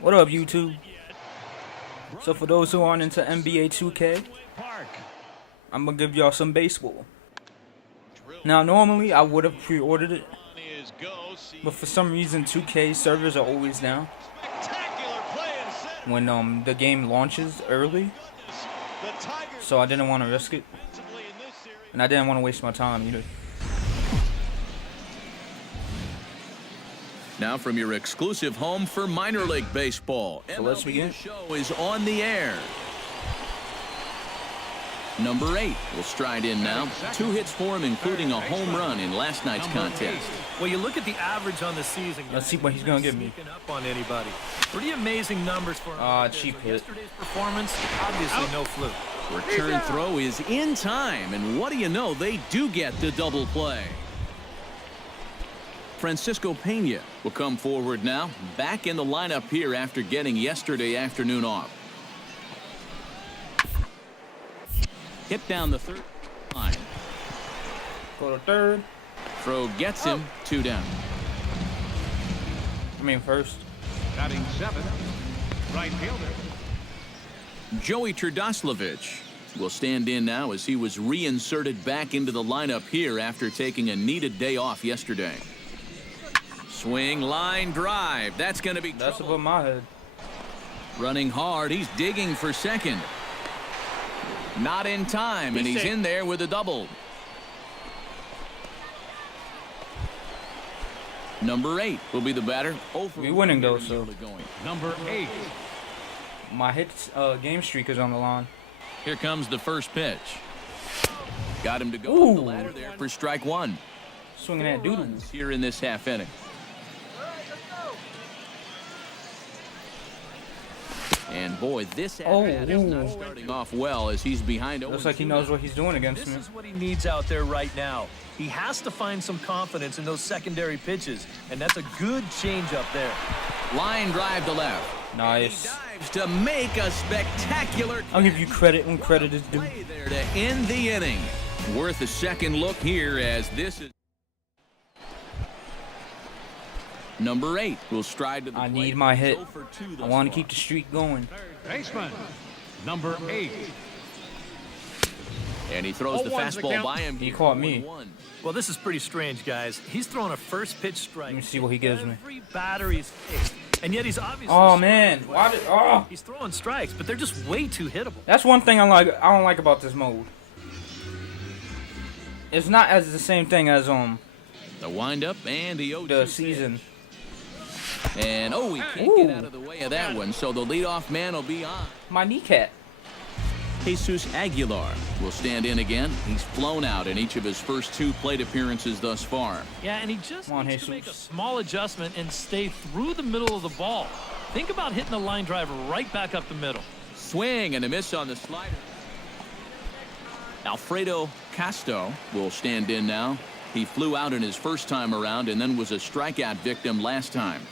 What up, YouTube? So for those who aren't into NBA 2K, I'm gonna give y'all some baseball. Now normally I would have pre-ordered it, but for some reason 2K servers are always down when the game launches early, so I didn't want to risk it, and I didn't want to waste my time either. Now from your exclusive home for minor league baseball, So let's begin. The show is on the air. Number 8 will stride in now. 2 hits for him, including a home run in last night's contest. Well, you look at the average on the season. Let's see what he's gonna give me. Up on anybody. Pretty amazing numbers for him. Cheap hit. Yesterday's performance, obviously no fluke. Return throw is in time, and what do you know? They do get the double play. Francisco Pena will come forward now, back in the lineup here after getting yesterday afternoon off. Hit down the third line. Go to third. Throw gets him 2 down. First. Batting 7, right fielder. Joey Turdoslavich will stand in now as he was reinserted back into the lineup here after taking a needed day off yesterday. Swing, line drive. That's going to be That's trouble. above my head. Running hard. He's digging for second. Not in time, and he's in there with a double. Number 8 will be the batter. We're winning though, so Number 8. my hits game streak is on the line. Here comes the first pitch. Got him to go up the ladder there for strike 1. Swinging that doodle. Here in this half inning. And boy, this at-bat is not starting off well as he's behind. Looks like he knows what he's doing against me. This is what he needs out there right now. He has to find some confidence in those secondary pitches, and that's a good changeup there. Line drive to left. Nice. He dives to make a spectacular. I'll give you credit when credit is due. Play there to end the inning. Worth a second look here as this is. Number 8 will stride to the I plate. need my hit. 0 for 2 I thus want to far. keep the streak going. Baseman. Number 8. And he throws the 0-1's the fastball count. by him. He here, caught me. 1-1. Well, this is pretty strange, guys. He's throwing a first pitch strike. Let me see what he gives me. Every batter he's faced, and yet he's obviously. Oh man, why did? Oh, He's throwing strikes, but they're just way too hittable. that's one thing I don't like about this mode. It's not as the same thing as The windup and the 0-2 the season. And he can't get out of the way of that one, so the leadoff man will be on. My kneecap. Jesus Aguilar will stand in again. He's flown out in each of his first 2 plate appearances thus far. Yeah, and he just Come on, needs to make a Jesus. small adjustment and stay through the middle of the ball. Think about hitting a line drive right back up the middle. Swing and a miss on the slider. Alfredo Castro will stand in now. He flew out in his first time around and then was a strikeout victim last time.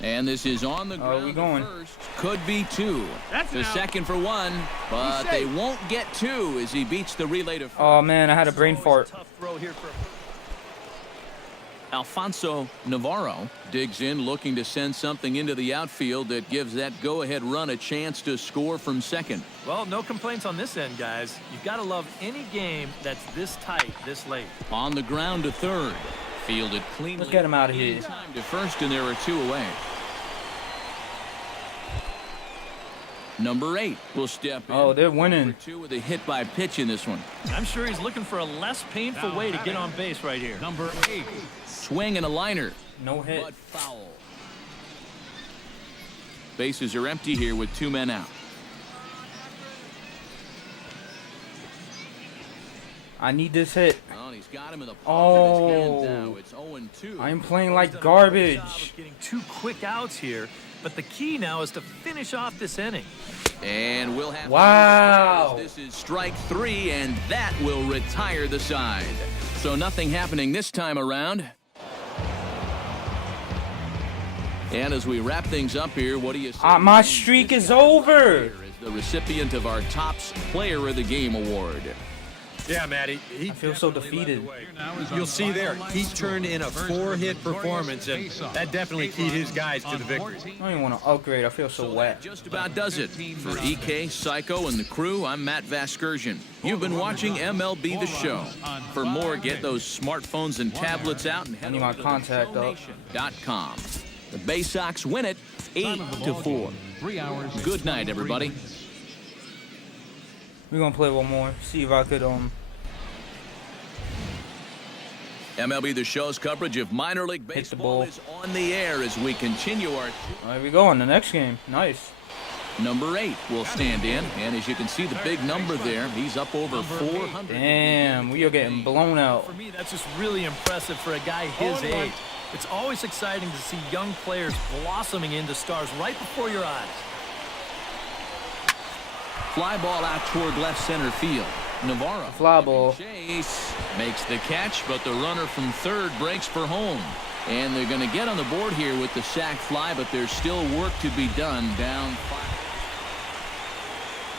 And this is on the ground. we going? First. Could be 2. That's to an out. second for 1, but they won't get 2 as he beats the relay to first. Oh man, I had a brain fart. Tough throw here for Alfonso Navarro digs in, looking to send something into the outfield that gives that go-ahead run a chance to score from second. Well, no complaints on this end, guys. You've got to love any game that's this tight, this late. On the ground to third. Fielded cleanly. Let's get him out of here. In time to first, and there are 2 away. Number 8 will step in. Oh, they're winning. Number 2 with a hit by pitch in this one. I'm sure he's looking for a less painful way to get on base right here. Number 8. Swing and a liner. No hit. But foul. Bases are empty here with 2 men out. I need this hit. Well, he's got him in the palm of his hand now. It's 0-2. I'm playing like garbage. Getting 2 quick outs here, but the key now is to finish off this inning. And we'll have Wow. this is strike 3, and that will retire the side. So nothing happening this time around. And as we wrap things up here, what do you say? My streak is over. As the recipient of our Tops Player of the Game award. Yeah, Matty. I feel so defeated. You'll see there, he turned in a 4-hit performance, and that definitely keyed his guys to the victory. I don't even want to upgrade. I feel so wet. Just about does it. For EK, Psycho, and the crew, I'm Matt Vasgersian. You've been watching MLB The Show. For more, get those smartphones and tablets out and head I need my over to contact up. .com. The Bay Sox win it 8-4. 3 hours. Good night, everybody. We're gonna play one more. See if I could MLB The Show's coverage of minor league the baseball ball. is on the air as we continue our There we go on the next game. Nice. number 8 will stand in, and as you can see the big number there, he's up over 400. Damn, we are getting blown out. For me, that's just really impressive for a guy his age. It's always exciting to see young players blossoming into stars right before your eyes. Fly ball out toward left center field. Navarro. Fly ball. Chase makes the catch, but the runner from third breaks for home. And they're going to get on the board here with the sac fly, but there's still work to be done down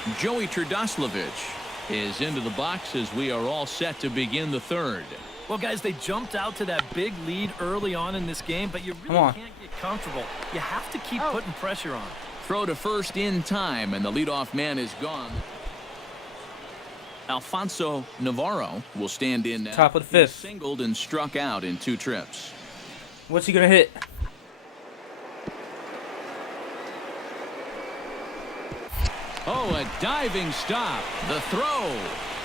5. Joey Turdoslavich is into the box as we are all set to begin the third. Well, guys, they jumped out to that big lead early on in this game, but you really can't get comfortable. You have to keep putting pressure on. Throw to first in time, and the leadoff man is gone. Alfonso Navarro will stand in now. Top of the 5th. He singled and struck out in 2 trips. What's he gonna hit? Oh, a diving stop. The throw.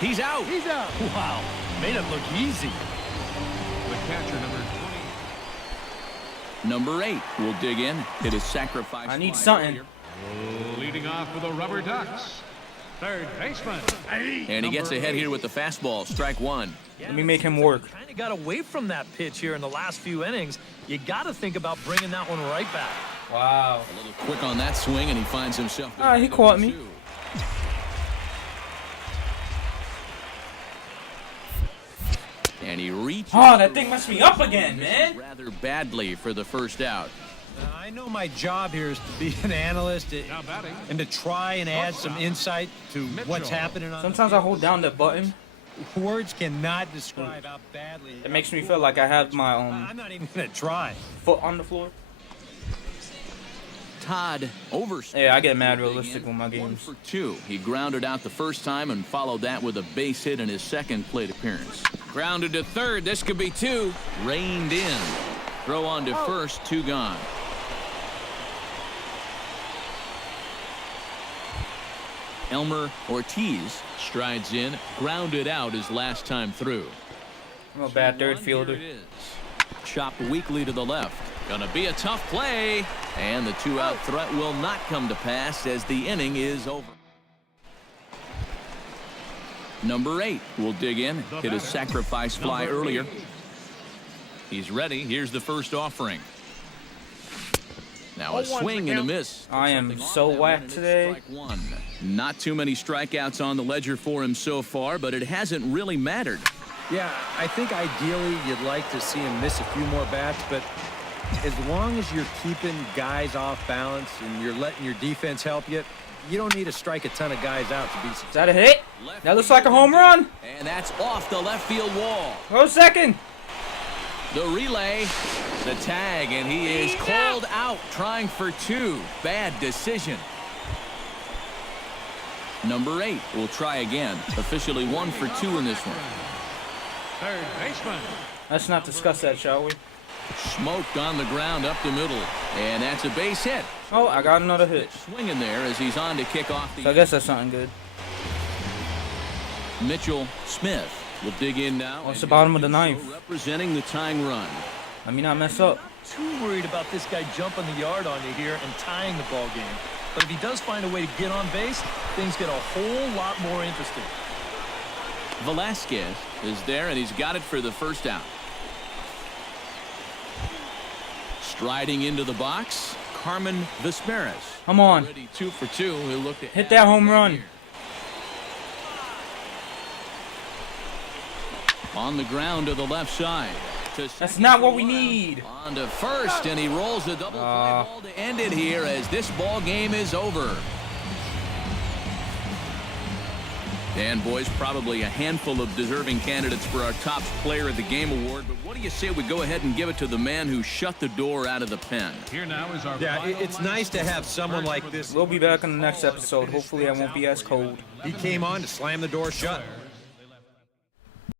He's out. He's out. Wow. Made it look easy. The catcher, number 20. Number 8 will dig in. Hit his sacrifice. I need fly something. earlier. Leading off for the Rubber Ducks, third baseman. And he gets ahead here with the fastball. Strike 1. Yeah, Let me make him work. Kind of got away from that pitch here in the last few innings. You got to think about bringing that one right back. Wow. A little quick on that swing, and he finds himself. He caught me. And he reaches. Oh, that thing must be up again, man. Rather badly for the first out. I know my job here is to be an analyst Now batting. and to try and add some insight to what's happening on Sometimes I hold down that button. Words cannot describe how badly. It makes me feel like I have my I'm not even going to try. foot on the floor. Todd Overstreet. Yeah, I get mad realistic with my 1 games. for 2. He grounded out the first time and followed that with a base hit in his second plate appearance. Grounded to third. This could be 2. Reined in. Throw on to first. 2 gone. Elmer Ortiz strides in, grounded out his last time through. I'm a bad third Here fielder. it is. Chopped weakly to the left. Gonna be a tough play. And the 2-out threat will not come to pass as the inning is over. Number 8 will dig in. Hit a sacrifice fly earlier. He's ready. Here's the first offering. Now a swing and a miss. I am so whacked today. Strike 1. Not too many strikeouts on the ledger for him so far, but it hasn't really mattered. Yeah, I think ideally you'd like to see him miss a few more bats, but as long as you're keeping guys off balance and you're letting your defense help you, you don't need to strike a ton of guys out to be successful. Is that a hit? That looks like a home run. And that's off the left field wall. Go second. The relay, the tag, and he is called out trying for 2. Bad decision. Number 8 will try again. Officially 1 for 2 in this one. Third baseman. Let's not discuss that, shall we? Smoked on the ground up the middle. And that's a base hit. Oh, I got another hit. Swinging there as he's on to kick off the. So I guess that's something good. Mitchell Smith will dig in now. What's and the bottom of the so ninth? representing the tying run. Let me not mess up. Too worried about this guy jumping the yard on you here and tying the ball game. But if he does find a way to get on base, things get a whole lot more interesting. Velasquez is there, and he's got it for the first out. Striding into the box, Carmen Vesperis. Come on. Already 2 for 2. He'll look to Hit that home run. On the ground to the left side. That's not what we need. On to first, and he rolls the double play ball to end it here as this ball game is over. And, boys, probably a handful of deserving candidates for our top player of the game award. But what do you say we go ahead and give it to the man who shut the door out of the pen? Here now is our It's nice to have someone like this. We'll be back in the next episode. Hopefully I won't be as cold. He came on to slam the door shut.